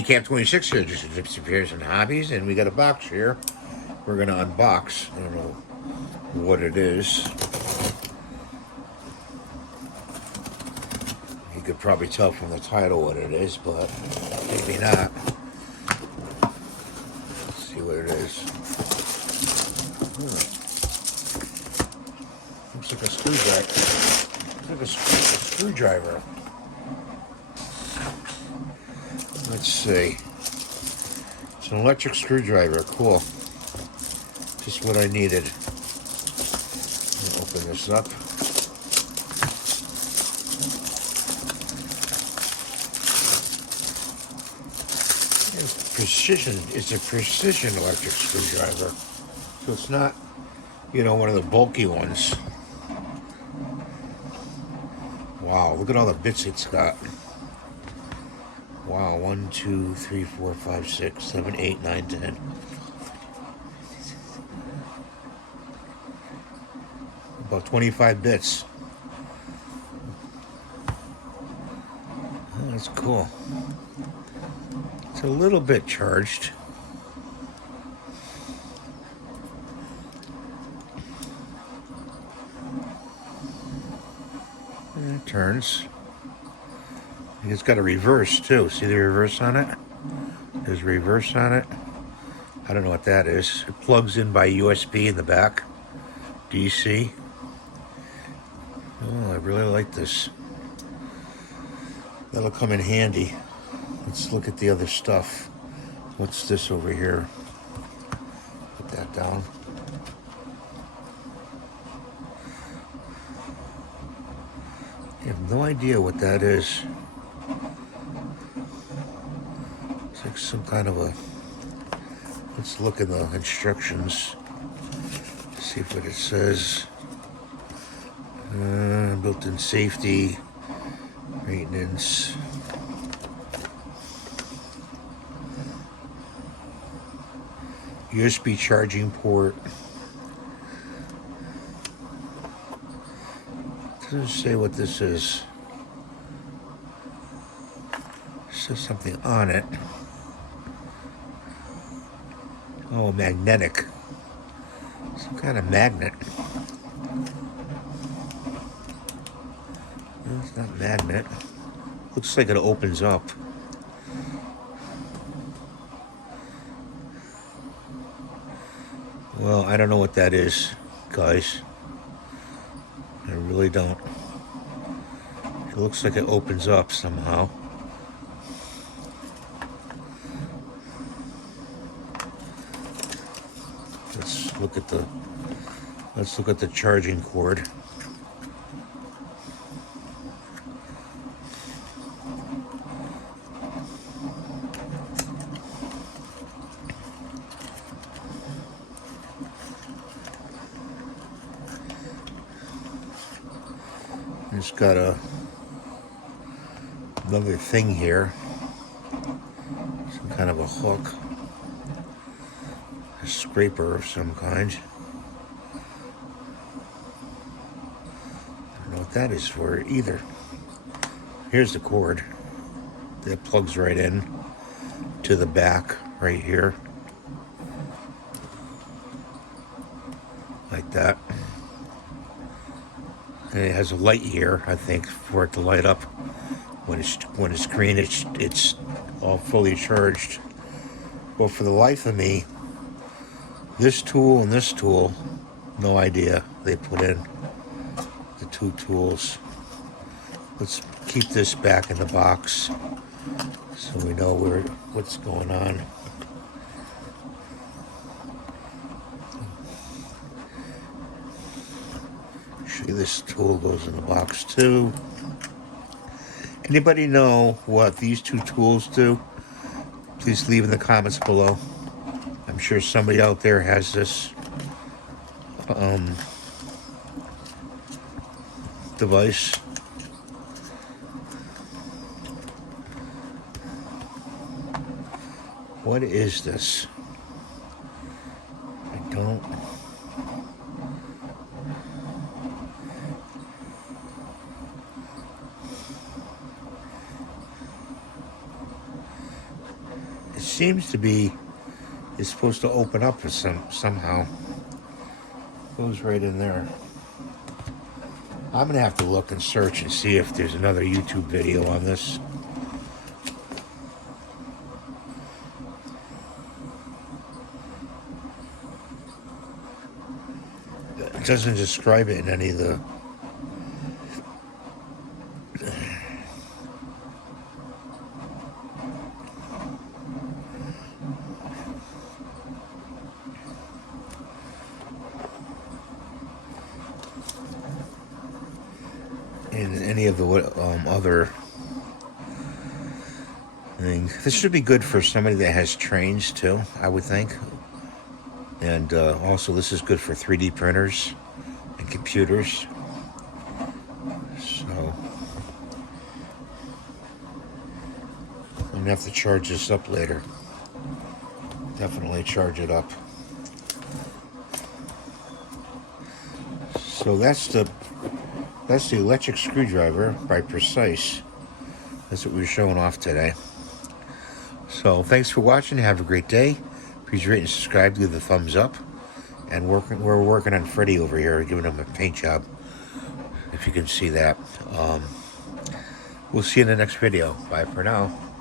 Camp 26 here, just Gypsy Beers and Hobbies, and we got a box here. We're gonna unbox. I don't know what it is. You could probably tell from the title what it is, but maybe not. Let's see what it is. Looks like a screwdriver. Looks like a screwdriver. Let's see. It's an electric screwdriver. Cool. Just what I needed. Open this up. Precision. It's a precision electric screwdriver. So it's not, one of the bulky ones. Wow, look at all the bits it's got. Wow, 1, 2, 3, 4, 5, 6, 7, 8, 9, 10. About 25 bits. Oh, that's cool. It's a little bit charged. And it turns. It's got a reverse too. See the reverse on it? There's reverse on it. I don't know what that is. It plugs in by USB in the back. DC. Oh, I really like this. That'll come in handy. Let's look at the other stuff. What's this over here? Put that down. I have no idea what that is. It's like some kind of a... Let's look in the instructions. See what it says. Built-in safety, maintenance. USB charging port. Doesn't say what this is. It says something on it. Oh, magnetic. Some kind of magnet. No, it's not magnet. Looks like it opens up. Well, I don't know what that is, guys. I really don't. It looks like it opens up somehow. Let's look at the charging cord. It's got another thing here. Some kind of a hook. A scraper of some kind. I don't know what that is for either. Here's the cord. That plugs right in to the back right here. Like that. And it has a light here, I think, for it to light up when it's green. It's all fully charged. Well, for the life of me, this tool and this tool, no idea. They put in the two tools. Let's keep this back in the box so we know what's going on. This tool goes in the box too. Anybody know what these two tools do? Please leave in the comments below. I'm sure somebody out there has this device. What is this? I don't... seems to be, it's supposed to open up for somehow. Goes right in there. I'm gonna have to look and search and see if there's another YouTube video on this. It doesn't describe it in any of the other things. This should be good for somebody that has trains too, I would think. And also this is good for 3D printers and computers. So I'm gonna have to charge this up later. Definitely charge it up. So that's the electric screwdriver by Precise. That's what we're showing off today. So thanks for watching. Have a great day. Please rate and subscribe. Give the thumbs up. And we're working on Freddy over here, giving him a paint job. If you can see that. We'll see you in the next video. Bye for now.